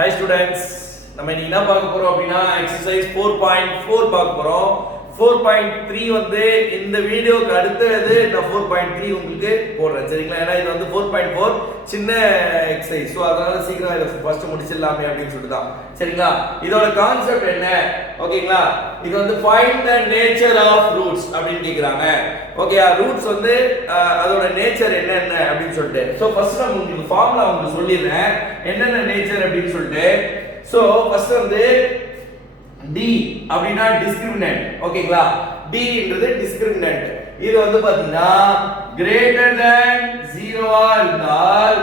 Hi students, நம்ம இன்னைக்கு என்ன பார்க்க போறோம் அப்படினா exercise 4.4 பார்க்க போறோம். 4.3 வந்து இந்த வீடியோக்கு அடுத்தது நான் 4.3 உங்களுக்கு போடுறேன் சரிங்களா. ஏன்னா இது வந்து 4.4 சின்ன எக்ஸசைஸ். சோ அதனால சீக்கிரம் இத ஃபர்ஸ்ட் முடிச்சிடலாமே அப்படினு சொல்லிட்டு தான். சரிங்களா? இதோட கான்செப்ட் என்ன? ஓகேங்களா? இது வந்து find the nature of roots அப்படினு கேக்குறாங்க. ஓகேயா? ரூட்ஸ் வந்து அதோட நேச்சர் என்னென்ன அப்படினு சொல்லிட்டு. சோ ஃபர்ஸ்ட் நான் உங்களுக்கு ஃபார்முலா உங்களுக்கு சொல்லிறேன். என்னென்ன நேச்சர் அப்படினு சொல்லிட்டு. சோ ஃபர்ஸ்ட் வந்து D அப்படினா டிஸ்கிரிமினன்ட். ஓகேங்களா? D ன்றது டிஸ்கிரிமினன்ட். இது வந்து பாத்தீங்கன்னா greater than 0 ஆ இருந்தால்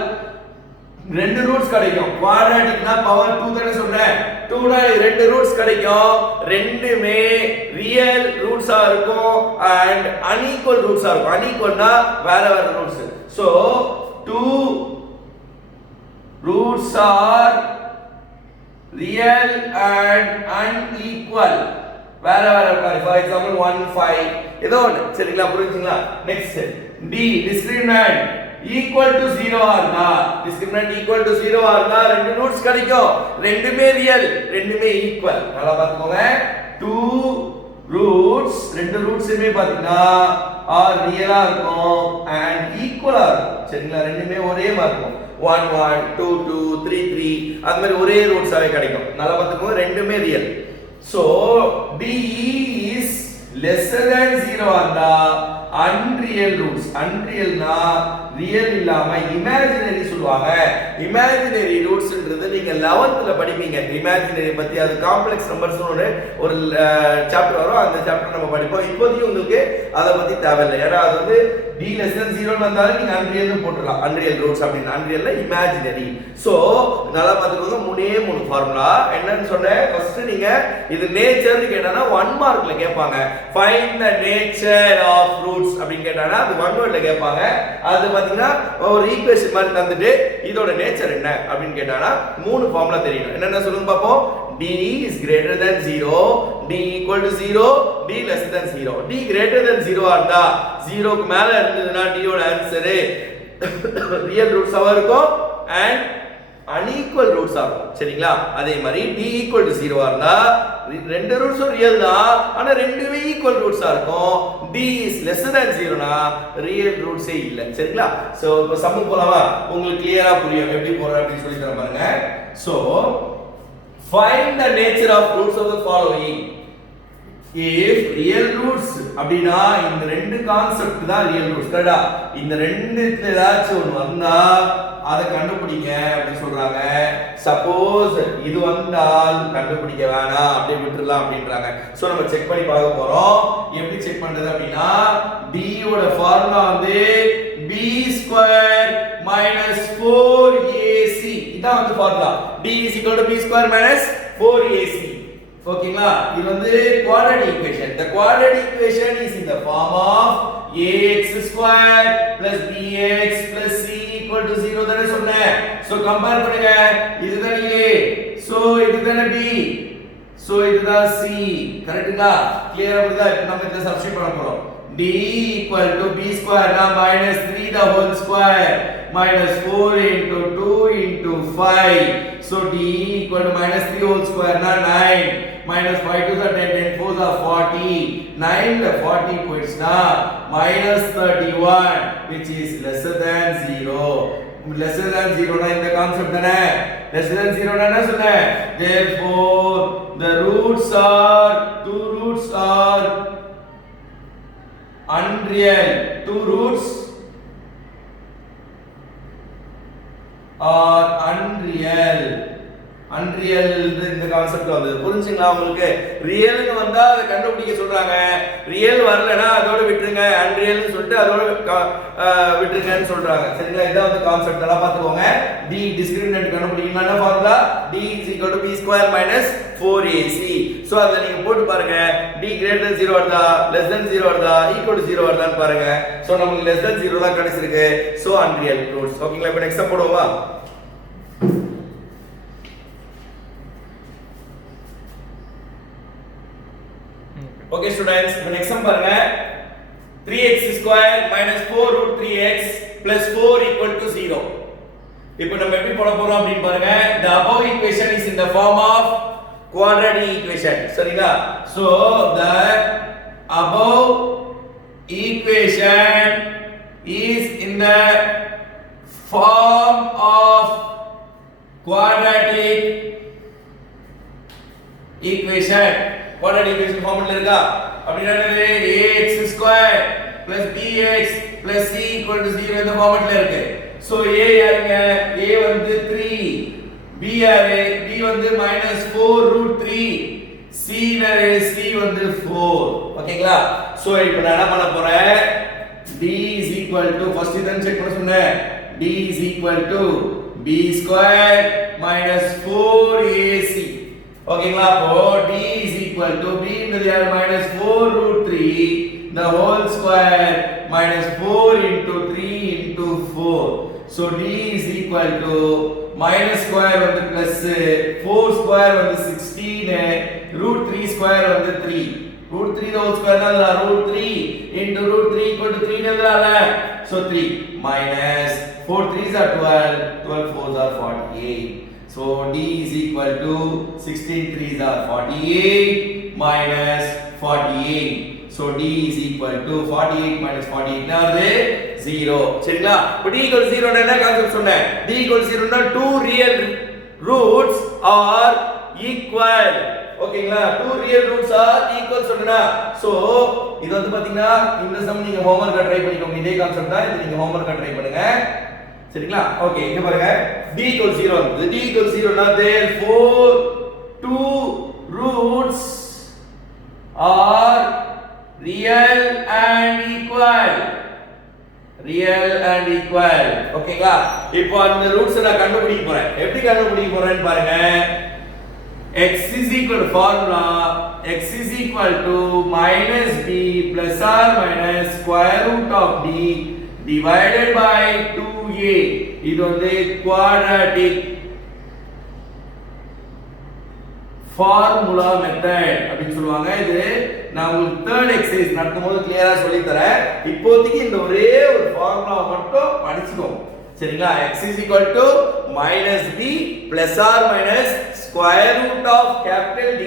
ரெண்டு ரூட்ஸ் கிடைக்கும். குவாட்ராட்டிக்னா பவர் 2 தான சொல்றேன். 2 னால ரெண்டு ரூட்ஸ் கிடைக்கும். ரெண்டுமே ரியல் ரூட்ஸா இருக்கும் and unequal ரூட்ஸா இருக்கும். unequalனா வேற வேற roots. So 2 roots are real and unequal. வேற வேற பாரு. For example 1 5 ஏதோ ஒன்று. சரிங்களா? புரிஞ்சுங்களா? Next D discriminant equal to 0 ஆ இருந்தா discriminant equal to 0 ஆ இருந்தா ரெண்டு ரூட்ஸ் கிடைக்கும். ரெண்டுமே ரியல், ரெண்டுமே ஈக்குவல். நல்லா பாத்துக்கோங்க. 2 ரூட்ஸ் ரெண்டு ரூட்ஸ்மே பாத்தீங்கன்னா ஆர் ரியலா இருக்கும் and ஈக்குவலா இருக்கும். சரிங்களா? ரெண்டுமே ஒரே மாதிரி இருக்கும். 1 1 2 2 3 3 அது மாதிரி ஒரே ரூட்ஸாவே கிடைக்கும். நல்லா பாத்துக்கோங்க. ரெண்டுமே real. So D is lesser than 0 Andal unreal roots. unrealனா real இல்லாம இமேஜினரி சொல்வாங்க. இமேஜினரி ரூட்ஸ்ன்றது நீங்க 11th ல படிப்பீங்க. இமேஜினரி பத்தி அது காம்ப்ளெக்ஸ் நம்பர்ஸ் ஒரு சாப்டர் வரும். அந்த சாப்டர் நம்ம படிப்போம். இப்போதைக்கு உங்களுக்கு அத பத்தி தேவையில்லை. ஏன்னா அது வந்து D less than 0 வந்தாலும் நீங்க unreal னு போட்டுறலாம். unreal roots அப்படினா unrealல imaginary. சோ நல்லா பாத்துக்கோங்க. மூணு ஃபார்முலா என்னன்னு சொன்னேன். ஃபர்ஸ்ட் நீங்க இது நேச்சர்னு கேட்டானா 1 மார்க்ல கேட்பாங்க. find the nature of roots அப்படினு கேட்டானா அது 1 வேர்ட்ல கேட்பாங்க. அது பாத்தீங்கன்னா ஒரு ஈக்குவேஷன் மாதிரி தந்துட்டு இதோட நேச்சர் என்ன அப்படினு கேட்டானா மூணு ஃபார்முலா தெரியணும். என்னென்ன சொல்லுங்க பாப்போம். D is greater than 0, D equal to 0, D less than 0. D greater than 0 ஆ இருந்தா 0 க்கு மேல இருந்ததுனா D யோட ஆன்சர் ரியல் ரூட்ஸா இருக்கும் and unequal ரூட்ஸா இருக்கும். சரிங்களா? அதே மாதிரி D equal to 0 ஆ இருந்தா ரெண்டு ரூட்ஸும் ரியல் தான் ஆனா ரெண்டுமே ஈக்குவல் ரூட்ஸா இருக்கும். D is lesser than 0 னா ரியல் ரூட்ஸே இல்ல. சரிங்களா? சோ இப்போ சம் போலாமா? உங்களுக்கு கிளியரா புரியும் எப்படி போறேன் அப்படி சொல்லி தரேன் பாருங்க. So find the nature of roots of the following. If real roots அப்படினா இந்த ரெண்டு கான்செப்ட் தான் ரியல் ரூட்ஸ். கரெக்ட்டா? இந்த ரெண்டுத்துல ஏதாச்சும் ஒன்னு வந்தா அத கண்டுபிடிங்க அப்படி சொல்றாங்க. சப்போஸ் இது வந்தால் கண்டுபிடிக்க வேணாம் அப்படியே விட்டுறலாம் அப்படின்றாங்க. சோ நம்ம செக் பண்ணி பார்க்க போறோம். எப்படி செக் பண்றது அப்படினா D யோட ஃபார்முலா வந்து b² - 4ac. இதான் வந்து ஃபார்முலா. D = b² - 4ac. ஓகேங்களா? இது வந்து quadratic equation. The quadratic equation is in the form of ax² plus bx plus c equal to 0 தானே சொன்னேன். சோ கம்பேர் பண்ணுங்க. இதுதான் a. சோ இதுதான் b. சோ இதுதான் c. கரெக்ட்டா? கிளியரா புரியுதா? இப்போ நம்ம இத சப்ஸ்டிட்யூட் பண்ண போறோம். D equal to b² னா -3 the whole square minus 4 into 2 into 5. So D equal to -3 whole square na 9 minus 5 to the 10 10 4 are 40. 9 the 40 points na minus 31 which is lesser than 0. lesser than 0 na இந்த concept தானே. lesser than 0 na என்ன சொன்னேன். Therefore the roots are two roots are unreal. Two roots are unreal. unreal இந்த concept வந்து புரிஞ்சுங்களா உங்களுக்கு? ரியல்னு வந்தா அத கண்டுபிடிக்க சொல்றாங்க. ரியல் வரலனா அதோட விட்டுருங்க. unrealனு சொல்லிட்டு அதோட விட்டுருங்கன்னு சொல்றாங்க. சரிங்களா? இதான் வந்து கான்செப்ட். நல்லா பாத்துக்கோங்க. D discriminant கண்டுபிடிக்கணும்னா என்ன formula? D = b² - 4ac. So அத நீங்க போட்டு பாருங்க. D greater than 0 வருதா, less than 0 வருதா, equal to 0 வருதான்னு பாருங்க. சோ நமக்கு less than 0 தான் கிடைச்சிருக்கு. So unreal roots. ஓகேங்களா? இப்போ நெக்ஸ்ட் போடுவோமா? Okay students, இப்போ next sum பாருங்க. 3x² - 4 √3x + 4 = 0. இப்போ நம்ம எப்படி போட போறோம் அப்படினு பாருங்க. The above equation is in the form of quadratic equation. சரிங்களா? So the above equation is in the form of quadratic equation. Quadratic equation formula இருக்கா? அப்படினா ax square plus bx plus c equal to 0 இந்த ஃபார்முலால இருக்கு. So a யாருங்க? a வந்து 3, b யாரு? b வந்து -4 root 3, c யாரு? c வந்து 4. ஓகேங்களா? So இப்போ நான் என்ன பண்ண போறேன்? d is equal to first இத செக் பண்ண சொன்னேன். d is equal to b square minus 4ac. ஓகேங்களா? அப்போ d is equal to b ன்றது யாரு? -4 root 3 the whole square minus 4 into 3 into 4. So d is equal to minus square வந்து plus 4 square வந்து 16 root 3 square வந்து 3 root 3 the whole square னா root 3 into root 3 equal to 3 னதுனால so 3 minus 4 3s are 12 12 4s are 48. So d is equal to 16 3s are 48 minus 48. So d is equal to 48 minus 48 என்ன வருது? 0. சரிங்களா? இப்போ d equal to 0 னா என்ன concept சொன்னேன்? d equal to 0 னா two real roots are equal. ஓகேங்களா? two real roots are equal சொன்னா சோ இது வந்து பாத்தீங்கன்னா இந்த சம் நீங்க ஹோம்வொர்க்கா ட்ரை பண்ணிக்கோங்க. இதே கான்செப்ட் தான். இது நீங்க ஹோம்வொர்க்கா ட்ரை பண்ணுங்க. சரிங்களா? ஓகே இங்க பாருங்க d equal to 0 வந்து d equal to 0 னா therefore two roots are real and equal. Real and equal. ஓகேங்களா? இப்போ அந்த ரூட்ஸ் நான் கண்டுபிடிக்க போறேன். எப்படி கண்டுபிடிக்க போறேன்னு பாருங்க. x is equal to formula x is equal to minus b plus or minus square root of b divided by 2a. இது வந்து quadratic formula method அப்படி சொல்லுவாங்க. இது நான் உங்களுக்கு third exercise நடத்தும்போது கிளியரா சொல்லி தரேன். இப்போதைக்கு இந்த ஒரே ஒரு ஃபார்முலா மட்டும் படிச்சுக்கோங்க. சரிங்களா? x is equal to minus b plus or minus square root of capital D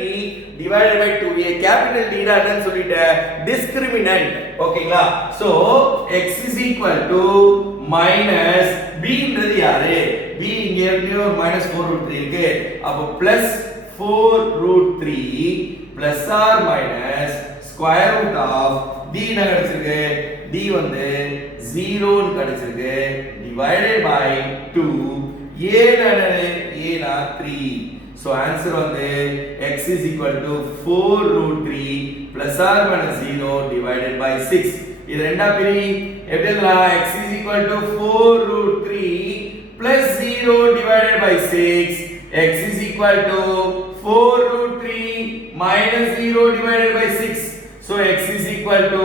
divided by 2a. capital D னா என்னன்னு சொல்லிட்டேன், discriminant. ஓகேங்களா? so x is equal to minus b ன்றது யாரு? b இங்க ஏற்கனவே ஒரு -4 root 3 இருக்கு. அப்போ plus 4 root 3 plus or minus square root of d என்ன கிடைச்சிருக்கு? d வந்து 0 ன்னு கிடைச்சிருக்கு divided by 2 a னா 3. so answer வந்து x is equal to 4 root 3 plus or minus 0 divided by 6. இது ரெண்டா பிரி எப்படி எழுதலாம்? x is equal to 4 root 3 plus 0 divided by 6. x is equal to 4 root 3 minus 0 divided by 6. So x is equal to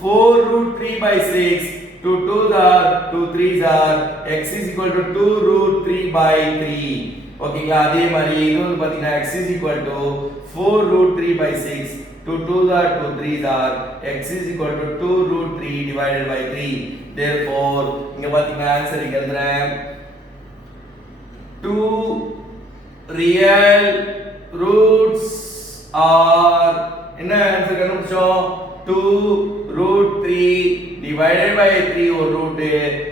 4 root 3 by 6. 2 2s are 2 3s are x is equal to 2 root 3 by 3. ஓகேங்களா? அதே மாதிரி இது வந்து பாத்தீங்கன்னா x is equal to 4 root 3 by 6. 2 2s are 2 3s are x is equal to 2 root 3 divided by 3. Therefore இங்க பாத்தீங்கன்னா answer இங்க எழுதுறேன். 2 real roots are என்ன ஆன்சர் கண்டுபிடிச்சோம்? 2 root 3 divided by 3 ஒரு ரூட்,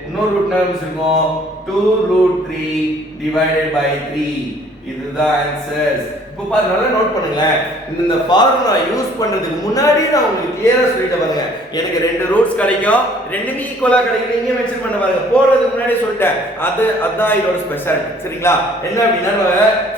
இன்னொரு ரூட் என்ன வச்சிருக்கோம்? 2 root 3 divided by 3. இதுதான் ஆன்சர்ஸ். இப்போ பாருங்க, நல்லா நோட் பண்ணுங்களேன். இந்த ஃபார்முலா யூஸ் பண்றதுக்கு முன்னாடி நான் உங்களுக்கு கிளியரா சொல்லிட்டு பாருங்க. எனக்கு ரெண்டு ரூட்ஸ் கிடைக்கும், ரெண்டுமே ஈக்குவலா கிடைக்கும். நீங்க மென்ஷன் பண்ண பாருங்க. போடுறதுக்கு முன்னாடி சொல்லிட்டேன். அதான் இதோட ஸ்பெஷாலிட்டி. சரிங்களா? என்ன அப்படின்னா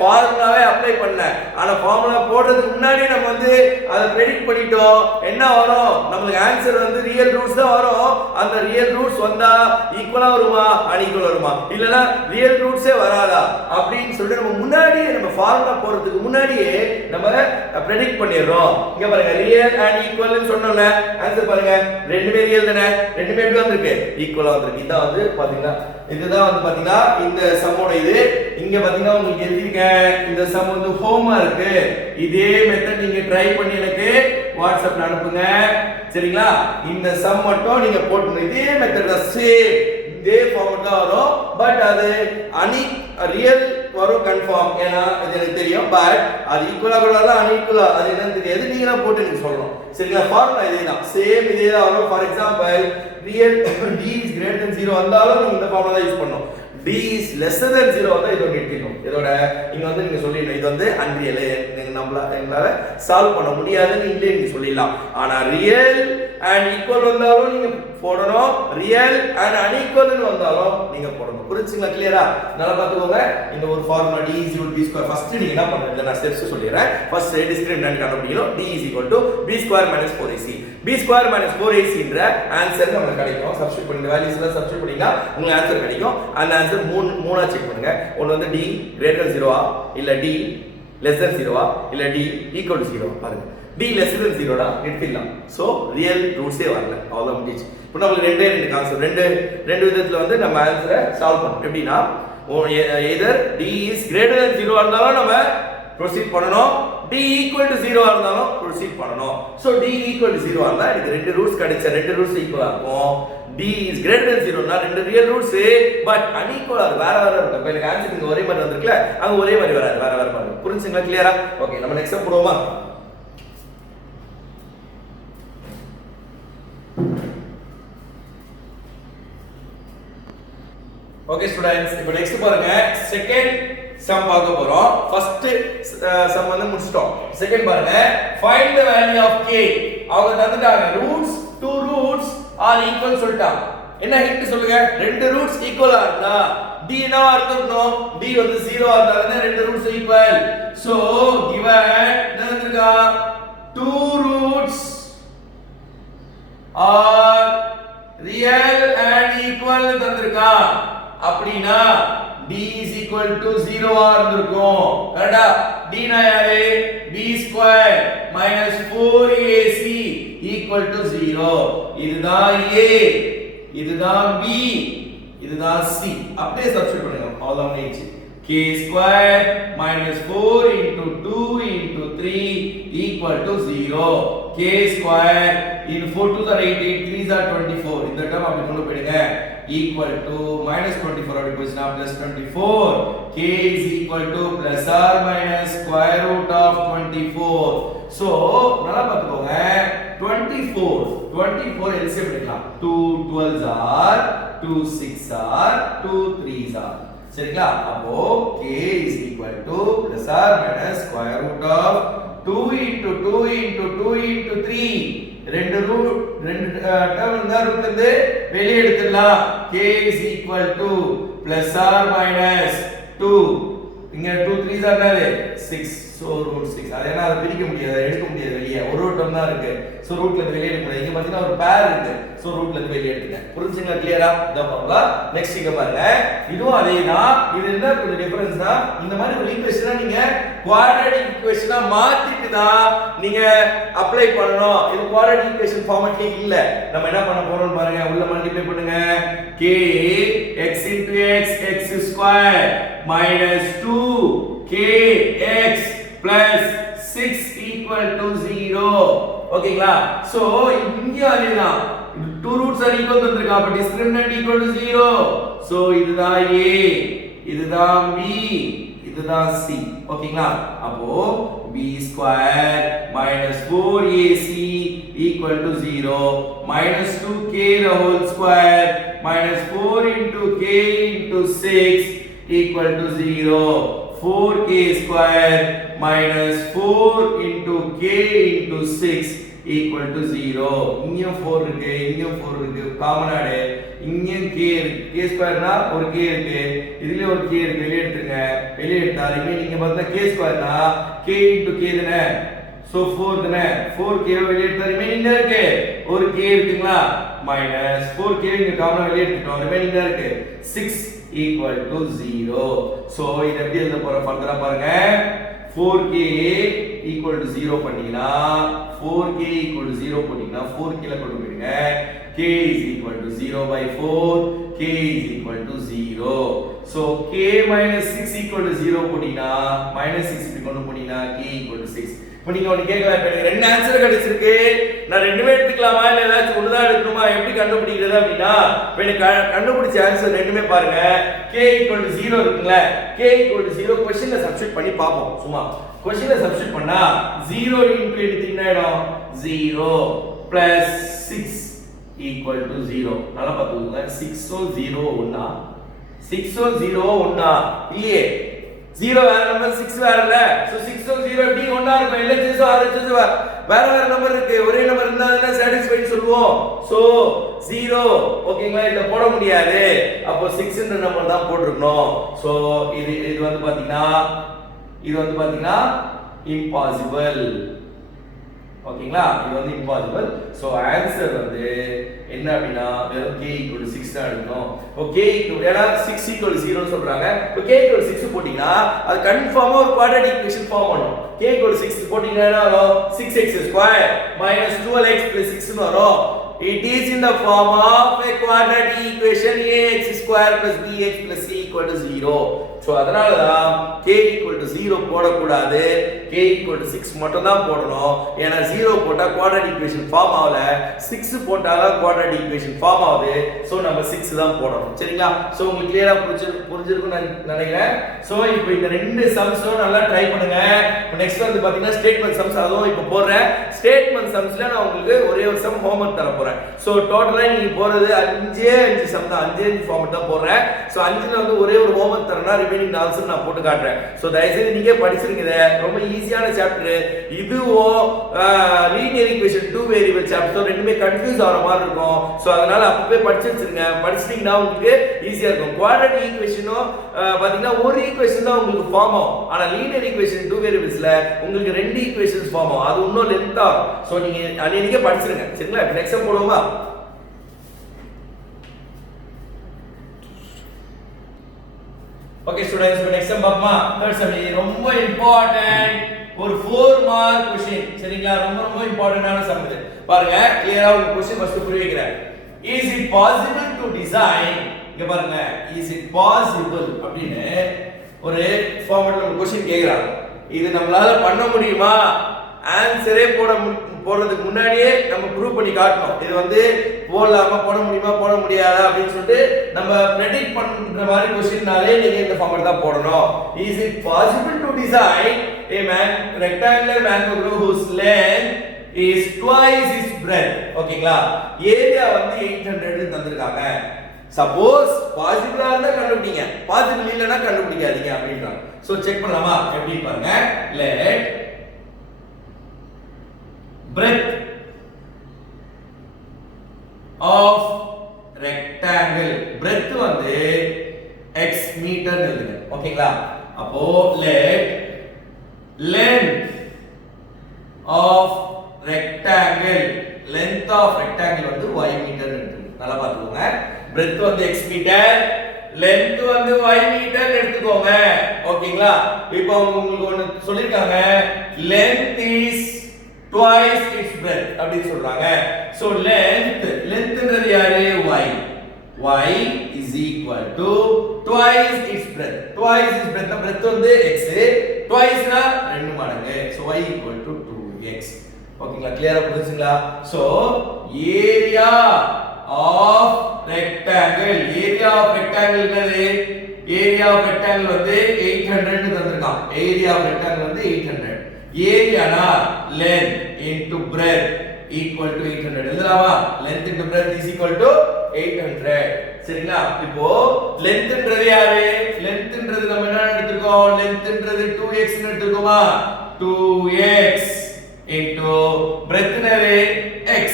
ஃபார்முலாவே அப்ளை பண்ணல, ஆனா ஃபார்முலா போடுறதுக்கு முன்னாடி நம்ம வந்து அதை ப்ரெடிக்ட் பண்ணிட்டோம். என்ன வரும்? நமக்கு ஆன்சர் வந்து ரியல் ரூட்ஸ் தான் வரும். அந்த ரியல் ரூட்ஸ் வந்தா ஈக்குவலா வருமா, அன்ஈக்குவலா வருமா, இல்லனா ரியல் ரூட்ஸே வராதா அப்படின்னு சொல்லிட்டு நம்ம முன்னாடியே நம்ம ஃபார்முலா போடுறதுக்கு முன்னாடியே நம்ம ப்ரெடிக்ட் பண்ணிடுறோம். இங்க பாருங்க, ரியல் அண்ட் ஈக்குவல்னு சொன்னோம்ல, ஆன்சர் பாருங்க, ரெண்டுமே ரியல் தானே, ரெண்டுமே எப்படி வந்திருக்கு? ஈக்குவலா வந்திருக்கு. இதான் வந்து பாத்தீங்கன்னா, இதுதான் வந்து பாத்தீங்கன்னா இந்த சம்மோட இது. இங்க பாத்தீங்கன்னா உங்களுக்கு எழுதிருக்கேன், இந்த சம் வந்து ஹோமா இருக்கு. இதே மெத்தட் நீங்க ட்ரை பண்ணி எனக்கு வாட்ஸ்அப்ல அனுப்புங்க. சரிங்களா? இந்த சம் மட்டும் நீங்க போட்டுங்க. இதே மெத்தட் தான், சேம் இதே ஃபார்ம் தான் வரும். பட் அது ரியல் வரும் கன்ஃபார்ம். ஏன்னா இது எனக்கு தெரியும். பட் அது ஈக்குவலா கூட அன்ஈக்குவலா அது என்னன்னு தெரியாது. நீங்க தான் போட்டு எனக்கு சொல்லணும். சரிங்களா? ஃபார்முலா இதேதான். சேம் இதே தான் வரும். For example real d is greater than 0 வந்தாலும் நீங்க இந்த ஃபார்முலா தான் யூஸ் பண்ணணும். d is lesser than 0 வந்தா இதோட எடுத்துக்கணும். இதோட இங்க வந்து நீங்க சொல்லிடணும் இது வந்து அன்ரியல், எங்களால சால்வ் பண்ண முடியாதுன்னு நீங்களே நீங்க சொல்லிடலாம். ஆனா ரியல் அண்ட் ஈக்குவல் வந்தாலும் நீங்க போடணும். ரியல் அண்ட் அன்ஈக்குவல் வந்தாலும் நீங்க போடணும். புரிஞ்சுங்களா? கிளியரா? நல்லா பாத்துக்கோங்க. இந்த ஒரு formula d is equal to b square. First நீங்க என்ன பண்றீங்க? நான் ஸ்டெப்ஸ் சொல்லிறேன். ஃபர்ஸ்ட் டிஸ்கிரிமினன்ட் கண்டுபிடிக்கணும். d is equal to b square minus 4ac. b square minus 4ac ன்ற ஆன்சர் நமக்கு கிடைக்கும். சப்ஸ்டிட்யூட் பண்ணுங்க. வேல்யூஸ் எல்லாம் சப்ஸ்டிட்யூட் பண்ணீங்க உங்களுக்கு ஆன்சர் கிடைக்கும். அந்த ஆன்சர் மூணா செக் பண்ணுங்க. ஒன்னு வந்து d greater than 0 இல்ல d less than 0 இல்ல d equal to 0 பாருங்க. d less than 0 டா எடுத்துடலாம். சோ ரியல் ரூட்ஸே வரல. அவ்வளவு முடிஞ்சு. இப்போ நமக்கு ரெண்டு கான்செப்ட் ரெண்டு விதத்துல வந்து நம்ம ஆன்சரை சால்வ் பண்ணோம். எப்படின்னா either d is greater than 0 இருந்தாலும் நம்ம ப்ரோசீட் பண்ணனும். d equal to 0 இருந்தாலும் ப்ரோசீட் பண்ணனும். சோ d equal to 0 இருந்தா இதுக்கு ரெண்டு ரூட்ஸ் கிடைச்ச ரெண்டு ரூட்ஸ் ஈக்குவலா இருக்கும். d is greater than 0 னா ரெண்டு ரியல் ரூட்ஸ் பட் அன்ஈக்குவலா வேற இருக்கும். இப்போ எனக்கு ஆன்சர் இங்க ஒரே மாதிரி வந்திருக்குல, அங்க ஒரே மாதிரி வராது, வேற மாதிரி. புரிஞ்சுங்களா? கிளியரா? ஓகே, நம்ம நெக்ஸ்ட் ஸ்டெப் போடுவோமா? ஓகே ஸ்டூடண்ட்ஸ், இப்போ நெக்ஸ்ட் பாருங்க. செகண்ட் சம் பார்க்க போறோம். ஃபர்ஸ்ட் சம் வந்து முடிச்சிட்டோம். செகண்ட் பாருங்க. Find the value of k. அவங்க தந்துட்டாங்க roots, two roots are equal சொல்லிட்டாங்க. என்ன ஹிண்ட் சொல்லுங்க? ரெண்டு ரூட்ஸ் ஈக்குவலா இருந்தா d என்னவா இருக்கணும்? d வந்து 0 ஆ இருந்தா ரெண்டு roots equal. So given என்னதுக்கா two roots are real and equal தந்திருக்கா. அப்படினா d is equal to 0 ஆ இருந்திருக்கும். கரெக்ட்டா? d னா யாரு? b square minus 4ac equal to 0. இதுதான் a, இதுதான் b, இதுதான் c. அப்படியே சப்ஸ்டிட்யூட் பண்ணுங்க. அவ்வளவுதான் முடிஞ்சு. k square minus 4 into 2 into 3 equal to 0. k square in 4 2s are 8, 8 3s are 24. இந்த டேர்ம் அப்படி கொண்டு போயிடுங்க. equal to minus 24 அப்படி போச்சுனா plus 24. k is equal to plus or minus square root of 24. so நல்லா பாத்துக்கோங்க. 24 LCM எடுக்கலாம். 2 12s are 2 6 are 2 3s are. சரிங்களா? அப்போ k is equal to plus or minus square root of 2 into 2 into 2 into 3. ரெண்டு term இருந்தா root இருந்து வெளிய எடுத்துடலாம். k is equal to plus or minus 2. இங்க 2 3s are 6. so root 6. அதனால அதை பிரிக்க முடியாது, எடுக்க முடியாது வெளிய. ஒரு டேர்ம் தான் இருக்கு. so ரூட்ல இருந்து வெளிய எடுக்க முடியாது. இங்க பாத்தீங்கன்னா ஒரு பேர் இருக்கு. so ரூட்ல இருந்து வெளிய எடுத்துங்க. புரிஞ்சுங்களா? கிளியரா? இத பாருங்க. நெக்ஸ்ட் இங்க பாருங்க. இதுவும் அதேதான். இது என்ன கொஞ்சம் டிஃபரன்ஸ்னா இந்த மாதிரி ஒரு ஈக்குவேஷனை நீங்க குவாட்ராட்டிக் ஈக்குவேஷனா மாத்திட்டு தான் நீங்க அப்ளை பண்ணனும். இது குவாட்ராட்டிக் ஈக்குவேஷன் ஃபார்மட்ல இல்ல. நம்ம என்ன பண்ண போறோம்னு பாருங்க. உள்ள மல்டிப்ளை பண்ணுங்க. k x into x x square minus 2 k x plus 6 equal to 0. ஓகேங்களா? சோ இங்க அதேதான். two roots are equal தந்திருக்கா. அப்ப discriminant equal to 0. சோ இதுதான் a, இதுதான் b, இதுதான் c. ஓகேங்களா? அப்போ b square minus 4ac equal to 0 minus 2k the whole square minus 4 into k into 6 equal to 0. 4k square minus 4 into k into 6 equal to 0. இங்கேயும் 4 இருக்கு, இங்கேயும் 4 இருக்கு. Common ஆட். இங்கேயும் k இருக்கு. k ஸ்கொயர்னா ஒரு k இருக்கு. இதுலயே ஒரு k இருக்கு. வெளிய எடுத்துங்க. வெளிய எடுத்தா ரிமைனிங் இங்க பார்த்தா k ஸ்கொயர்னா k into k தானே. சோ 4 தானே. 4k வெளிய எடுத்தா ரிமைனிங் இருக்கு. ஒரு k இருக்குங்களா? மைனஸ் 4k இங்க காமனா வெளிய எடுத்துட்டோம். ரிமைனிங் இருக்கு 6 equal to 0. so இத எப்படி எழுத போறோம் ஃபர்தரா பாருங்க. 4k equal to 0 பண்ணீங்கன்னா 4k equal to 0 போட்டீங்கன்னா 4k ல கொண்டு போயிடுங்க. k is equal to 0 by 4. k is equal to 0. so k minus 6 equal to 0 போட்டீங்கன்னா minus 6 இப்படி கொண்டு போனீங்கன்னா k equal to 6. இப்போ நீங்க ஒன்னு கேட்கலாம், இப்போ எனக்கு ரெண்டு ஆன்சர் கிடைச்சிருக்கு, நான் ரெண்டுமே எடுத்துக்கலாமா இல்லை ஏதாச்சும் ஒன்று தான் எடுக்கணுமா, எப்படி கண்டுபிடிக்கிறது அப்படின்னா, இப்போ எனக்கு கண்டுபிடிச்ச ஆன்சர் ரெண்டுமே பாருங்க, k = 0 இருக்குங்களா, k = 0 क्वेश्चनல சப்ஸ்டிட்யூட் பண்ணி பார்ப்போம். சும்மா क्वेश्चनல சப்ஸ்டிட்யூட் பண்ணா 0 * anything ஆயிடும், 0 + 6 = 0. நல்லா பார்த்துக்கோங்க, 6 0 ஒண்ணா, 6 0 ஒண்ணா இல்லையே, 0 வேற நம்பர், 6 வேற இல்ல. சோ 6 0 எப்படி ஒண்ணா இருக்கும்? LHS RHS வேற வேற நம்பர் இருக்கு, ஒரே நம்பர் இருந்தா தான சாட்டிஸ்ஃபைட் சொல்லுவோம். சோ 0 ஓகேங்களா, இத போட முடியாது, அப்போ 6 ன்ற நம்பர் தான் போட்டுறணும். சோ இது வந்து பாத்தீங்கன்னா இம்பாசிபிள். ஓகேங்களா, இது வந்து இம்பாசிபிள். சோ ஆன்சர் வந்து என்ன அப்படினா வெறும் k = 6 தான் எடுக்கணும். இப்போ k ஏனா 6 = 0 ன்னு சொல்றாங்க. இப்போ k = 6 போடினா அது கன்ஃபார்மா ஒரு குவாட்ராட்டிக் ஈக்குவேஷன் ஃபார்ம் பண்ணும். k = 6 போடினா என்ன வரும்? 6x² - 12x + 6 ன்னு வரும். It is in the form of a quadratic equation ax² + bx + c = 0. So அதனால தான் k = 0 போட கூடாது, k = 6 மட்டும் தான் போடணும். ஏனா 0 போட்டா குவாட்ராட்டிக் ஈக்குவேஷன் ஃபார்ம் ஆகல, 6 போட்டா தான் குவாட்ராட்டிக் ஈக்குவேஷன் ஃபார்ம் ஆகுது. சோ நம்ம 6 தான் போடணும். சரிங்களா? சோ உங்களுக்கு கிளியரா புரிஞ்சிருக்கும் நான் நினைக்கிறேன். சோ இப்போ இந்த ரெண்டு சம்ஸும் நல்லா ட்ரை பண்ணுங்க. இப்போ நெக்ஸ்ட் வந்து பாத்தீங்கன்னா ஸ்டேட்மென்ட் சம்ஸ், அதுவும் இப்போ போறேன். ஸ்டேட்மென்ட் சம்ஸ்ல நான் உங்களுக்கு ஒரே ஒரு சம் ஹோம்வொர்க் தர போறேன். சோ டோட்டலா நீங்க போறது 5 சம் தான், 5 ஃபார்மட் தான் போறேன். சோ 5ல வந்து ஒரே ஒரு ஹோம்வொர்க் தரேன்னா ரிமைனிங் ஆல்சோ நான் போட்டு காட்டுறேன். சோ தயவு செய்து நீங்க படிச்சிருங்க, ரொம்ப ஈஸியான சாப்டர். இதுவும் லீனியர் ஈக்குவேஷன் 2 வேரியபிள் சாப்டர், ரெண்டுமே கன்ஃபியூஸ் ஆகிற மாதிரி இருக்கும். சோ அதனால அப்பவே படிச்சு வச்சிருங்க, படிச்சிட்டீங்கன்னா உங்களுக்கு ஈஸியா இருக்கும். குவாட்ராட்டிக் ஈக்குவேஷனும் பாத்தீங்கன்னா ஒரு ஈக்குவேஷன் தான் உங்களுக்கு ஃபார்ம் ஆகும், ஆனா லீனியர் ஈக்குவேஷன் 2 வேரியபிள்ஸ்ல உங்களுக்கு ரெண்டு ஈக்குவேஷன்ஸ் ஃபார்ம் ஆகும், அது இன்னும் லென்த் ஆகும். சோ நீங்க அன்னைக்கே படிச்சிருங்க. சரிங்களா? நெக்ஸ்ட் சம் போடுவோமா? ஓகே ஸ்டூடண்ட்ஸ், இப்போ நெக்ஸ்ட் சம் பாப்போமா? Third sum. இது ரொம்ப இம்பார்ட்டன்ட், ஒரு 4 மார்க் क्वेश्चन. சரிங்களா? ரொம்ப இம்பார்ட்டன்ட்டான சம் இது. பாருங்க, கிளியரா ஒரு क्वेश्चन ஃபர்ஸ்ட் புரிய வைக்கிறேன். Is it possible to design, இங்க பாருங்க, is it possible அப்படினு ஒரு ஃபார்மட்ல ஒரு क्वेश्चन கேக்குறாங்க. இது நம்மளால பண்ண முடியுமா? ஆன்சரே போடுறதுக்கு முன்னாடியே நம்ம ப்ரூவ் பண்ணி காட்டணும். இது வந்து போடலாமா, போட முடியுமா, போட முடியாதா அப்படின்னு சொல்லிட்டு நம்ம predict பண்ற மாதிரி क्वेश्चनனாலே நீங்க இந்த ஃபார்மட் தான் போடணும். Is it possible to design a rectangular mangrove whose length is twice its breadth? ஓகேங்களா? ஏரியா வந்து 800 ன்னு தந்திருக்காங்க. சப்போஸ் பாசிபிளா இருந்தா கண்டுபிடிங்க, பாசிபிள் இல்லனா கண்டுபிடிக்காதீங்க அப்படின்றாங்க. சோ செக் பண்ணலாமா? எப்படி பாருங்க, let breadth of rectangle, breadth வந்து x மீட்டர் எழுதுங்க. ஓகேங்களா? அப்போ let length of rectangle, length of rectangle வந்து y மீட்டர் எடுத்துங்க. நல்லா பாத்துக்கோங்க, breadth வந்து x மீட்டர், length வந்து y மீட்டர் எடுத்துக்கோங்க. ஓகேங்களா? இப்போ உங்களுக்கு ஒன்னு சொல்லிருக்காங்க, length is twice its breadth அப்படி சொல்றாங்க. சோ lengthன்றது யாரு? y is equal to twice its breadth. twice its breadth, breadth வந்து x, twice னா 2 மடங்கு. So y equal to 2x. ஓகேங்களா? கிளியரா புரிஞ்சுங்களா? So area of rectangle, area of rectangle என்னது? ஏரியா ஆஃப் ரெக்டாங்கிள் வந்து 800 ன்னு தந்திருக்கான். ஏரியா ஆஃப் ரெக்டாங்கிள் வந்து 800. ஏரியானா length into breadth equal to 800. எழுதலாமா? length into breadth is equal to 800. சரிங்களா? இப்போ lengthன்றது யாரு? lengthன்றது நம்ம என்ன எடுத்துக்கோம்? lengthன்றது 2x ன்னு எடுத்துக்கோமா? 2x into breadthன்றது x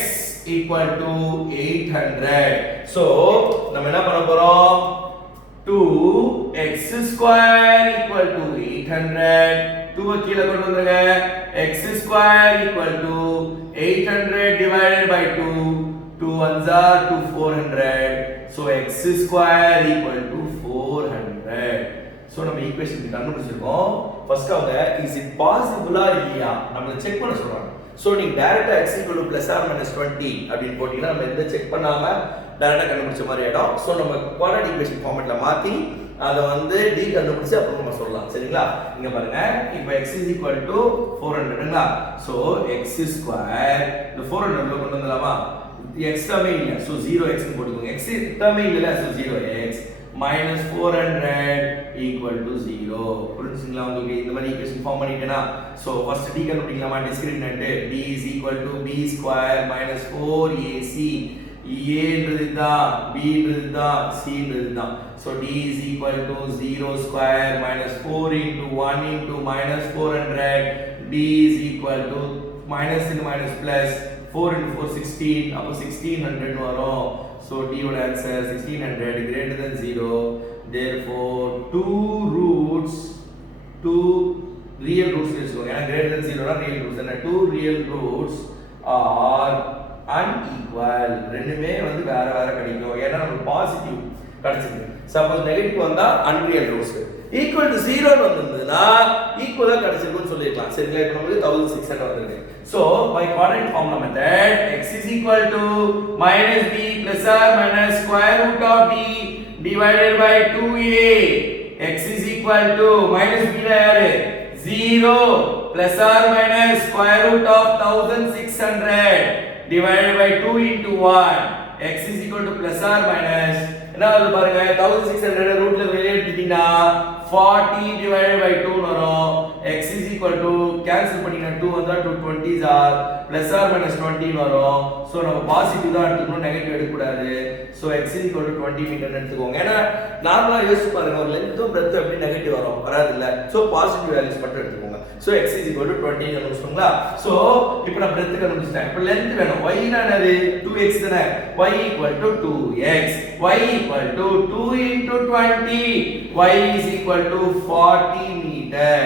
equal to 800. so நம்ம என்ன பண்ண போறோம்? 2x square equal to 800. 2 கீழ கொண்டு வந்துருங்க. x square equal to 800 divided by 2. 2 ones are 2 400. so x square equal to 400. so நம்ம ஈக்குவேஷன் கண்டுபிடிச்சிருக்கோம். ஃபர்ஸ்ட் அவங்க is it possible ஆ இல்லையா நம்மள செக் பண்ண சொல்றாங்க. சோ நீங்க டைரக்டா x equal to plus or minus 20 அப்படினு போட்டீங்கன்னா நம்ம எந்த செக் பண்ணாம டைரக்டா கண்டுபிடிச்ச மாதிரி ஆயிடும். சோ நம்ம குவாட்ராட்டிக் ஈக்குவேஷன் ஃபார்மட்ல மாத்தி அதை வந்து d கண்டுபிடிச்சு அப்புறம் நம்ம சொல்லலாம் சரிங்களா இங்க பாருங்க இப்போ x is equal to 400ங்களா சோ x square இந்த 400 உள்ள கொண்டு வரலாமா x டேர்மே இல்ல சோ 0x னு போட்டுக்கோங்க x டேர்மே இல்ல so 0x minus 400 equal to 0 புரிஞ்சுங்களா உங்களுக்கு இந்த மாதிரி ஈக்குவேஷன் ஃபார்ம் பண்ணிட்டேனா சோ ஃபர்ஸ்ட் d கண்டுபிடிக்கலாமா discriminant d is equal to b square minus 4ac a ன்றது தான் b ன்றது தான் c ன்றது தான் so d is equal to 0 square minus 4 into 1 into minus 400 d is equal to minus into minus plus 4 into 4 16 அப்ப 1600 வரும் so d would answer 1600 greater than 0 therefore two real roots வெச்சுக்கோங்க ஏனா greater than 0 னா real roots என்ன two real roots are unequal ரெண்டுமே வந்து வேற வேற கிடைக்கும் ஏனா நமக்கு பாசிட்டிவ் கிடைச்சிருக்கு சப்போஸ் நெகட்டிவ் வந்தா unreal roots equal to 0 ன்னு வந்ததுனா ஈக்குவலா கிடைச்சிருக்குன்னு சொல்லிடலாம் சரிங்களா இப்போ நமக்கு 1600 வந்திருக்கு so by quadrant formula method x is equal to minus b plus or minus square root of d divided by 2a x is equal to minus b னா யாரு 0 plus or minus square root of 1600 divided by 2 into 1 x is equal to plus or minus என்ன வருது பாருங்க 1600 ரூட்ல வெளிய எடுத்துட்டீங்கன்னா 40 divided by 2 வரும் x is equal to cancel பண்ணினா 2 வந்தா 2 20s are plus or minus 20 வரும் சோ நம்ம பாசிட்டிவ் தான் எடுத்துக்கணும் நெகட்டிவ் எடுக்க கூடாது so x is equal to 20 metre எடுத்துக்கோங்க ஏனா நார்மலா யோசிச்சு பாருங்க ஒரு லெந்த்தும் பிரெத் எப்படி நெகட்டிவ் வரும் வராது இல்ல சோ பாசிட்டிவ் வேல்யூஸ் மட்டும் எடுத்துக்கோங்க so x is equal to 20 ன்னு சொல்லுங்களா சோ இப்போ நான் பிரெத் கண்டுபிடிச்சிட்டேன் இப்போ லெந்த் வேணும் y னா என்னது 2x தானே y equal to 2x y equal to 2 into 20 y is equal to 40 meter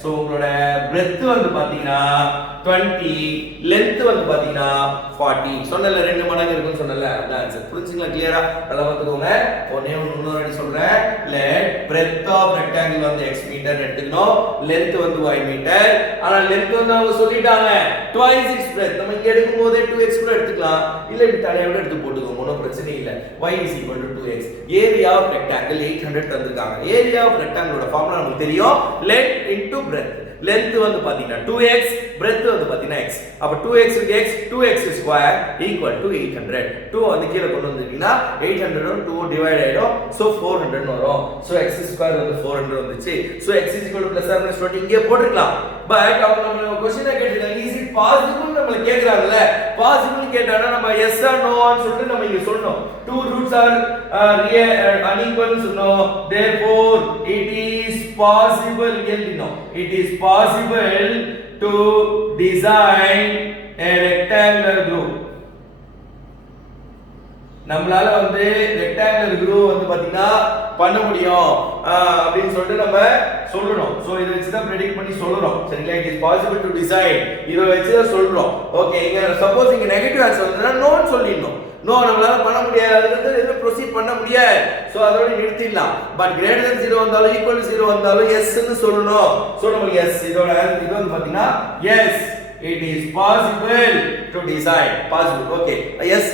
so உங்களோட breadth வந்து பாத்தீங்கன்னா 20 length வந்து பாத்தீங்கன்னா 40 சொன்னல ரெண்டு மடங்கு இருக்குன்னு சொன்னல அதான் ஆன்சர் புரிஞ்சுங்களா கிளியரா நல்லா பாத்துக்கோங்க இன்னொரு வாட்டி சொல்றேன் let breadth of rectangle வந்து x மீட்டர் எடுத்துக்கணும் length வந்து y மீட்டர் ஆனா length வந்து அவங்க சொல்லிட்டாங்க twice its breadth நம்ம இங்க எடுக்கும்போது 2x கூட எடுத்துக்கலாம் இல்ல இப்படி தனியா கூட எடுத்து போட்டுக்கோங்க ஒண்ணும் பிரச்சனை இல்ல y is equal to 2x area of rectangle 800 தந்திருக்காங்க area of rectangle ஓட ஃபார்முலா நமக்கு தெரியும் length into breadth length வந்து பாத்தீங்கன்னா 2x breadth வந்து பாத்தீங்கன்னா x அப்ப 2x into x 2x square equal to 800 2 வந்து கீழ கொண்டு வந்துட்டீங்கன்னா 800 ஓட 2 டிவைட் ஆயிடும் சோ 400 ன்னு வரும் சோ x square வந்து 400 வந்துச்சு so x is equal to plus or minus 20 இங்கே போட்டுக்கலாம் பட் அவங்க நம்ம क्वेश्चन கேட்டிருக்காங்க is it possible நம்மள கேக்குறாங்கல possible கேட்டானா நம்ம yes or no ன்னு சொல்லிட்டு நம்ம இங்க சொல்லணும் two roots are real unequal ன்னு சொன்னோம் therefore it is possible no it is possible to design a rectangular group நம்மளால வந்து ரெக்டாங்குலர் குரூப் வந்து பாத்தீங்கன்னா பண்ண முடியும் அப்படினு சொல்லிட்டு நம்ம சொல்லணும் சோ இத வச்சு தான் பிரெடிக்ட் பண்ணி சொல்லறோம் சரிங்களா it is possible to design இத வச்சு தான் சொல்றோம் ஓகே இங்க சப்போஸ் இங்க நெகட்டிவ் ஆன்சர் வந்தா நோ ன்னு சொல்லிடணும் நோ நம்மளால பண்ண முடியாது அதுக்கு எதுவும் ப்ரோசீட் பண்ண முடியாது சோ அதோட நிறுத்திடலாம் பட் greater than 0 வந்தாலும் equal to 0 வந்தாலும் yes ன்னு சொல்லணும் சோ நமக்கு yes இதோட ஆன்சர் இது வந்து பாத்தீங்கன்னா yes it is possible to design possible okay yes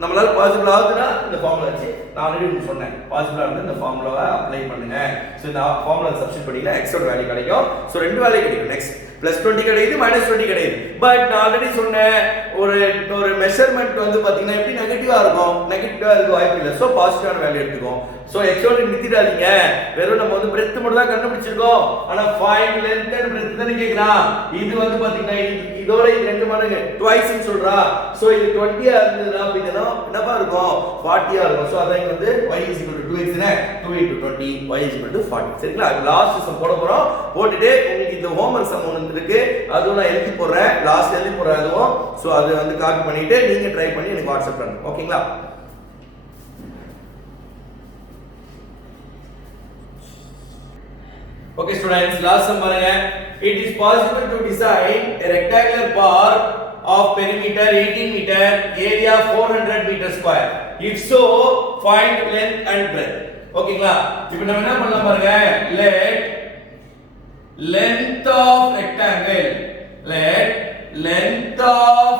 நம்மளால பாசிபிள் ஆகுதுன்னா இந்த ஃபார்முலா வச்சு நான் ஆல்ரெடி உங்களுக்கு சொன்னேன் பாசிபிளா இருந்தா இந்த ஃபார்முலாவை அப்ளை பண்ணுங்க சோ இந்த ஃபார்முலா சப்ஸ்டிட்யூட் பண்ணினா x ஓட வேல்யூ கிடைக்கும் சோ ரெண்டு வேல்யூ கிடைக்கும் நெக்ஸ்ட் +20 கிடைக்குது -20 கிடைக்குது பட் நான் ஆல்ரெடி சொன்னேன் ஒரு மெஷர்மென்ட் வந்து பாத்தீங்கன்னா எப்படி நெகட்டிவா இருக்கும் நெகட்டிவா இருக்க வாய்ப்பு இல்ல சோ பாசிட்டிவான வேல்யூ எடுத்துக்கோம் சோ x ஓட நிறுத்திடாதீங்க வெறும் நம்ம வந்து breadth மட்டும் தான் கண்டுபிடிச்சிருக்கோம் ஆனா find length and breadth தான கேக்குறான் இது வந்து பாத்தீங்கன்னா இதோட இது ரெண்டு மடங்கு twice ன்னு சொல்றா சோ இது 20 ஆ இருந்ததுனா அப்படினா என்னப்பா இருக்கும் 40 ஆ இருக்கும் சோ அதான் இங்க வந்து y is equal to 2x னா 2 into 20 y is equal to 40 சரிங்களா லாஸ்ட் சம் போட போறோம் போட்டுட்டு உங்களுக்கு இந்த ஹோம்வொர்க் சம் ஒன்னு இருக்கு அதுவும் நான் எழுதி போடுறேன் லாஸ்ட் எழுதி போடுறேன் அதுவும் சோ அது வந்து காப்பி பண்ணிட்டு நீங்க ட்ரை பண்ணி எனக்கு வாட்ஸ்அப் பண்ணுங்க ஓகேங்களா Okay students last sum பாருங்க it is possible to design a rectangular park of perimeter 18 meter area 400 meter square if so find length and breadth ஓகேங்களா இப்போ நம்ம என்ன பண்ணலாம் பாருங்க let length of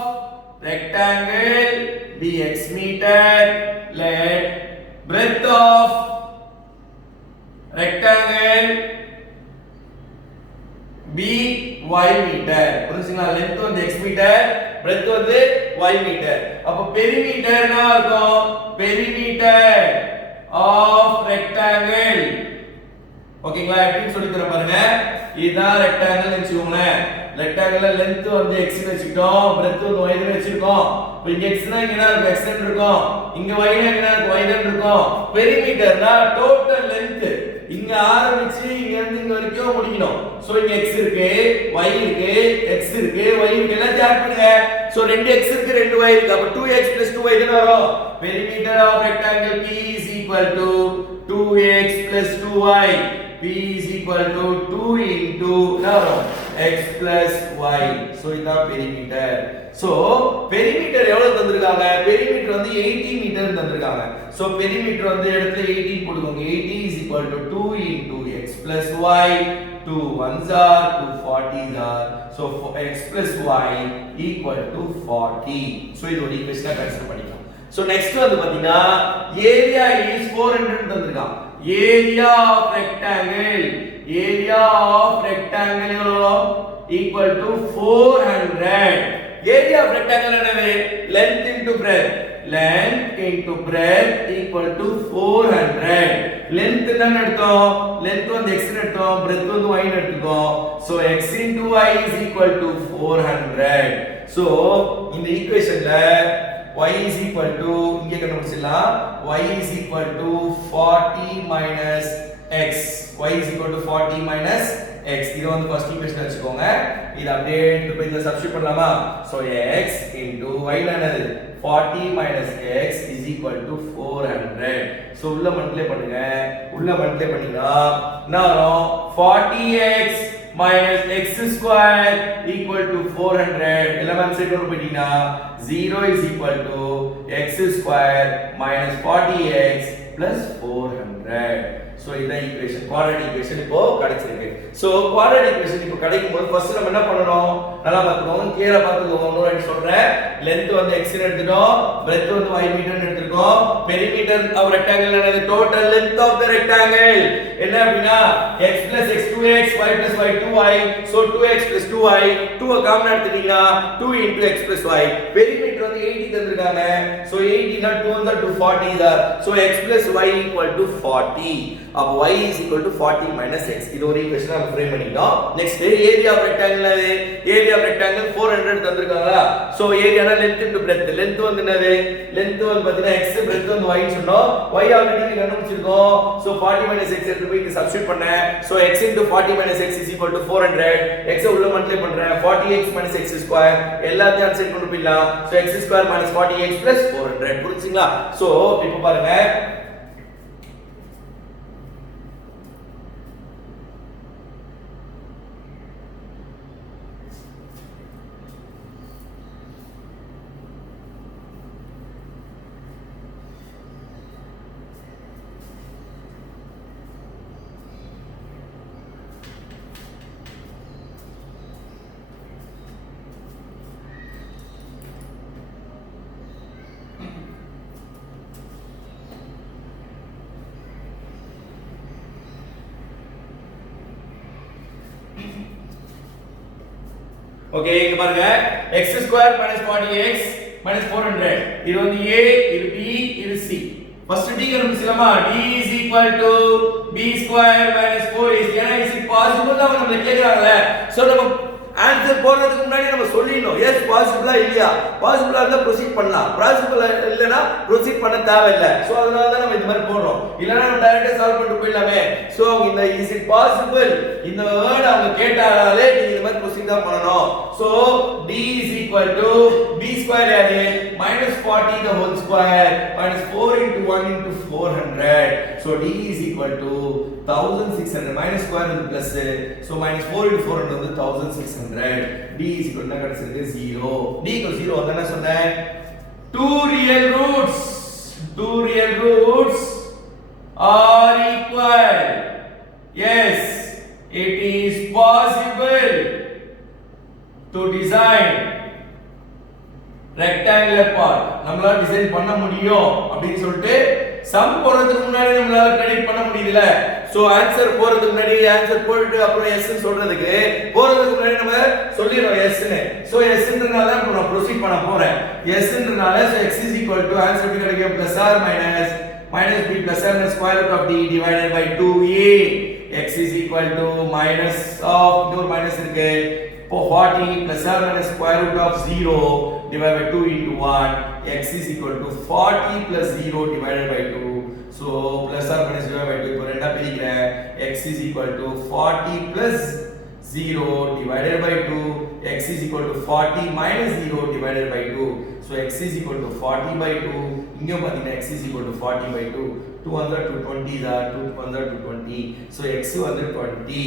rectangle be x meter let breadth of b y metre. புரிஞ்சுங்களா? Length வந்து x metre, breadth வந்து y metre. அப்ப பெரிமீட்டர் என்ன இருக்கும்? Perimeter of rectangle. ஓகேங்களா? எப்படி சொல்லி தர பாருங்க. இதுதான் ரெக்டாங்கிள் வெச்சுக்கோங்க. ரெக்டாங்கிள்ல லெந்த் வந்து x ன்னு வெச்சிட்டோம், breadth வந்து y ன்னு வெச்சிருக்கோம். இப்போ இங்க x னா இங்க என்ன இருக்கும்? x ன்னு இருக்கும். இங்க y னா இங்க என்ன இருக்கும்? y ன்னு இருக்கும். பெரிமீட்டர்னா டோட்டல் லெந்த். இங்க ஆரம்பிச்சு இங்க இருந்து இங்க வரைக்கும் முடிக்கணும். சோ இங்க x இருக்கு, y இருக்கு, x இருக்கு, y இருக்கு. எல்லாம் ஆட் பண்ணுங்க. சோ 2x இருக்கு, 2y இருக்கு. அப்ப 2x 2y தான வரும். Perimeter of rectangle P is equal to 2x 2y. P is equal to 2 into x plus y. So இதான் பெரிமீட்டர். So பெரிமீட்டர் எவ்வளவு தந்திருக்காங்க? பெரிமீட்டர் வந்து 80 மீட்டர் தந்திருக்காங்க. So பெரிமீட்டர் வந்து இடத்துல 18 போடுங்க. 80 is equal to 2 into x plus y. 2 1s are 2 40s are. So x plus y equal to 40. So இது ஒரு ஈக்குவேஷனா கன்சிடர் பண்ணிக்கலாம். So next வந்து பாத்தீங்கன்னா area is 400 தந்திருக்காங்க. Area of rectangle equal to 400. Area of rectangle என்னது? Length into breadth equal to 400. Length என்ன எடுத்தோம்? Length வந்து x ன்னு எடுத்தோம், breadth வந்து y ன்னு எடுத்துக்கோம். So x into y is equal to 400. So இந்த ஈக்குவேஷன்ல y is equal to இங்க கண்டுபிடிச்சலாம். Y is equal to 40 minus x. Y is equal to 40 minus x. இது வந்து ஃபர்ஸ்ட் ஈக்குவேஷன் வெச்சுக்கோங்க. இது அப்படியே எடுத்து போய் இத சப்ஸ்டிட்யூட் பண்ணலாமா? So x into y என்னது? 40 minus x is equal to 400. So உள்ள மல்டிப்ளை பண்ணுங்க. உள்ள மல்டிப்ளை பண்ணினா என்ன வரும்? 40x minus x square equal to 400. Element side கொண்டு போய்ட்டீங்கன்னா 0 is equal to x square minus 40x plus 400. So இதான் ஈக்குவேஷன், குவாட்ரேட்டிக் ஈக்குவேஷன் இப்போ கிடைச்சிருக்கு. So குவாட்ரேட்டிக் ஈக்குவேஷன் இப்போ கிடைக்கும்போது ஃபர்ஸ்ட் நம்ம என்ன பண்ணனும்? நல்லா பாத்துக்கோங்க, கிளியரா பாத்துக்கோங்க. இன்னொரு வாட்டி சொல்றேன். லெந்த் வந்து x ன்னு எடுத்துட்டோம், breadth வந்து y மீட்டர்னு எடுத்துட்டோம். பெரிமீட்டர் ஆஃப் ரெக்டாங்கிள் என்னது? Total length of the rectangle என்ன அப்படினா x plus x 2x, y plus y 2y. So 2x plus 2y, 2 common எடுத்துட்டீங்கன்னா 2 into x plus y. Perimeter வந்து 80 தந்திருக்காங்க. So 80 னா 2 வந்து 240 தான். So x plus y equal to 40. அப்ப y is equal to 40 minus x. இது ஒரு equation நம்ம ஃப்ரேம் பண்ணிட்டோம். நெக்ஸ்ட் ஏரியா ஆஃப் ரெக்டாங்கிள் அது ஏரியா ஆஃப் ரெக்டாங்கிள் 400 தந்திருக்காங்களா? சோ ஏரியானா லெந்த் into breadth. லெந்த் வந்து என்னது? லெந்த் வந்து பாத்தீங்கன்னா x, breadth வந்து y ன்னு சொன்னோம். y ஆல்ரெடி நீங்க கண்டுபிடிச்சிருக்கோம். சோ 40 minus x எடுத்து போய் இங்க சப்ஸ்டிட்யூட் பண்ணேன். So x into 40 minus x is equal to 400. x உள்ள மல்டிப்ளை பண்றேன். 40x minus x square எல்லாத்தையும் ஆன்சர் கொண்டு போய்டலாம். So x square minus 40x plus 400. புரிஞ்சுங்களா? சோ இப்போ பாருங்க, ஓகே இங்க பாருங்க, x square minus 40x minus 400. இது வந்து a, இது b, இது c. First d கண்டுபிடிச்சலாமா? d is equal to b square minus 4ac. ஏனா is it possible னு நம்ம கேக்குறாங்கல. சோ நம்ம ஆன்சர் போறதுக்கு முன்னாடி நம்ம சொல்லிடணும். எஸ் பாசிபிளா இல்லையா? பாசிபிளா இருந்தா ப்ரோசீட் பண்ணலாம், பாசிபிள் இல்லனா ப்ரோசீட் பண்ண தேவையில்லை. சோ அதனால தான் நம்ம இந்த மாதிரி போடுறோம். இல்லனா நம்ம டைரக்டா சால்வ் பண்ணிட்டு போயிடலாமே. சோ இந்த இஸ் இட் பாசிபிள் இந்த வேர்ட் அவங்க கேட்டாலே நீங்க இந்த மாதிரி ப்ரோசீட் தான் பண்ணனும். So d is equal to b square யாரு? -40 the whole square minus 4 into 1 into 400. So d is equal to 1600. minus square வந்து plus. So minus 4 into 400 வந்து 1600. d is equal to கிடைச்சிருக்கு 0. d equal to 0 வந்து என்ன சொன்னேன்? two real roots are equal. Yes, it is possible to design rectangular part. நம்மளால design பண்ண முடியும் அப்படினு சொல்லிட்டு சம் போறதுக்கு முன்னாடி நம்மளால கிரெடிட் பண்ண முடியல. சோ ஆன்சர் போறதுக்கு முன்னாடி ஆன்சர் போட்டுட்டு அப்புறம் எஸ் ன்னு சொல்றதுக்கு போறதுக்கு முன்னாடி நம்ம சொல்லிரோம் எஸ் ன்னு சோ எஸ் ன்றனால தான் நான் ப்ரோசீட் பண்ண போறேன் எஸ் ன்றனால சோ x ஆன்சர் எப்படி கிடைக்கும் plus or minus b plus or minus square root of d divided by 2a x is equal to minus of இது ஒரு மைனஸ் இருக்கு 40 plus or minus square root of 0 divided by 2 into 1 x is equal to 40 plus 0 divided by 2 so plus or minus divided by 2 இப்போ ரெண்டா பிரிக்கிறேன் x is equal to 40 plus 0 divided by 2 x is equal to 40 minus 0 divided by 2 so x is equal to 40 by 2 இங்க பாத்தீங்கன்னா x is equal to 40 by 2 200 to 20 is 200 to 20 so x வந்து 20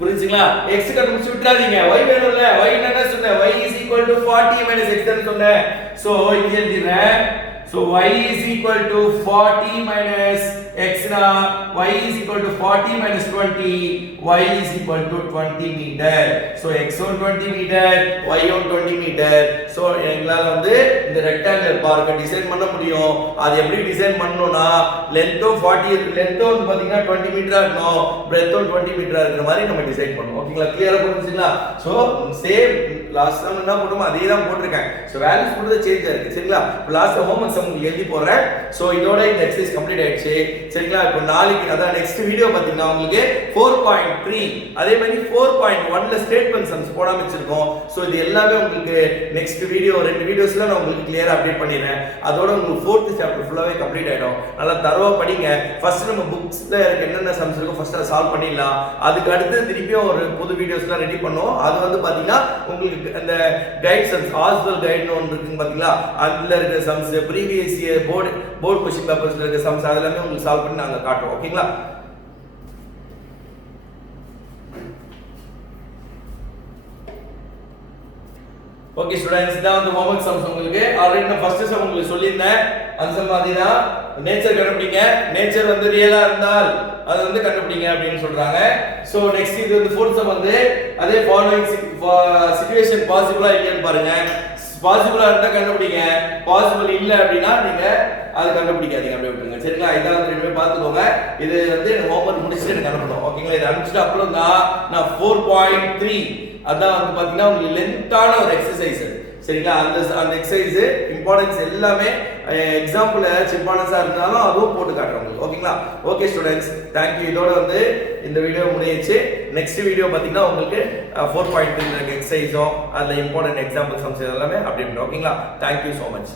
புரிஞ்சுங்களா x கண்டுபிடிச்சு விட்டுறாதீங்க y வேணும்ல y என்ன சொன்னேன் y is equal to 40 minus x ன்னு சொன்னேன் so இங்க எழுதிறேன் so y is equal to 40 minus x na y is equal to 40 minus 20 y is equal to 20 meter so x on 20 meter y on 20 meter so எங்களால வந்து இந்த rectangular பார்க்க design பண்ண முடியும் அது எப்படி டிசைன் பண்ணனும்னா லெந்த்தும் 40 லெந்த்தும் வந்து பாத்தீங்கன்னா 20 மீட்டரா இருக்கணும் பிரெத்தும் 20 மீட்டரா இருக்கிற மாதிரி நம்ம டிசைன் பண்ணனும் ஓகேங்களா கிளியரா புரிஞ்சுங்களா சோ சேம் லாஸ்ட் டைம் என்ன போட்டோமோ அதே தான் போட்டுருக்கேன் சோ வேல்யூஸ் மட்டும் சேஞ்ச் ஆயிருக்கு சரிங்களா லாஸ்ட் ஹோம்வொர்க் சம் உங்களுக்கு எழுதி போறேன் சோ இதோட இந்த எக்சர்சைஸ் கம்ப்ளீட் ஆயிடுச்சு சரிங்களா இப்போ நாளைக்கு அதான் நெக்ஸ்ட் வீடியோ பாத்தீங்கன்னா உங்களுக்கு 4.3 அதே மாதிரி 4.1 ல ஸ்டேட்மென்ட் சம்ஸ் போடாம வச்சிருக்கோம் சோ இது எல்லாமே உங்களுக்கு நெக்ஸ்ட் வீடியோ ரெண்டு வீடியோஸ்ல நான் உங்களுக்கு கிளியரா அப்டேட் பண்ணிடுறேன் அதோட உங்களுக்கு 4th சாப்டர் ஃபுல்லாவே கம்ப்ளீட் ஆயிடும் நல்லா தரவா படிங்க ஃபர்ஸ்ட் நம்ம புக்ஸ்ல இருக்க என்னென்ன சம்ஸ் இருக்கோ ஃபர்ஸ்ட் அதை சால்வ் பண்ணிடலாம் அதுக்கு அடுத்து திருப்பியும் ஒரு புது வீடியோஸ்லாம் ரெடி பண்ணுவோம் அது வந்து பாத்தீங்கன்னா உங்களுக்கு அந்த கைட் சம்ஸ் ஆஸ்வெல் கைட்னு ஒன்று இருக்குங்க பாத்தீங்களா அதுல இருக்க sums previous year board question பேப்பர்ஸ்ல இருக்க சம்ஸ் அதெல்லாம் உங்களுக்கு சால்வ் பண்ணி நாங்க காட்டுறோம் ஓகேங்களா ஓகே ஸ்டூடண்ட்ஸ் இதான் வந்து ஹோம்வொர்க் சம்ஸ் உங்களுக்கு ஆல்ரெடி நான் ஃபர்ஸ்ட் சம் உங்களுக்கு சொல்லியிருந்தேன் அந்த சம் மாதிரிதான் நேச்சர் கண்டுபிடிங்க நேச்சர் வந்து ரியலா இருந்தால் அது வந்து கண்டுபிடிங்க அப்படின்னு சொல்றாங்க சோ நெக்ஸ்ட் இது வந்து ஃபோர்த் சம் வந்து அதே ஃபாலோயிங் சிச்சுவேஷன் பாசிபிளா இல்லையான்னு பாருங்க பாசிபிளா இருந்தா கண்டுபிடிங்க பாசிபிள் இல்ல அப்படினா நீங்க அது கண்டுபிடிக்காதீங்க அப்படியே விட்டுருங்க சரிங்களா இதான் வந்து ரெண்டுமே பாத்துக்கோங்க இது வந்து ஹோம்வொர்க் முடிச்சிட்டு எனக்கு அனுப்பணும் ஓகேங்களா இத அனுப்பிச்சிட்டு அப்புறம் தான் நான் 4.3 அதான் வந்து பாத்தீங்கன்னா உங்களுக்கு லென்த்தான ஒரு எக்சர்சைஸ் சரிங்களா அந்த எக்சர்சைஸ் இம்பார்ட்டன்ஸ் எல்லாமே எக்ஸாம்பிள் இம்பார்ட்டன்ஸா இருந்தாலும் அதுவும் போட்டு காட்டுறேன் உங்களுக்கு ஓகேங்களா ஓகே ஸ்டூடண்ட்ஸ் थैंक यू இதோட வந்து இந்த வீடியோ முடிஞ்சிச்சு நெக்ஸ்ட் வீடியோ பாத்தீங்கன்னா உங்களுக்கு 4.3 எக்சர்சைஸோ அதுல இம்பார்ட்டன்ட் எக்ஸாம்பிள் சம்ஸ் எல்லாமே அப்டேட் பண்ணுவோம் ஓகேங்களா थैंक यू so much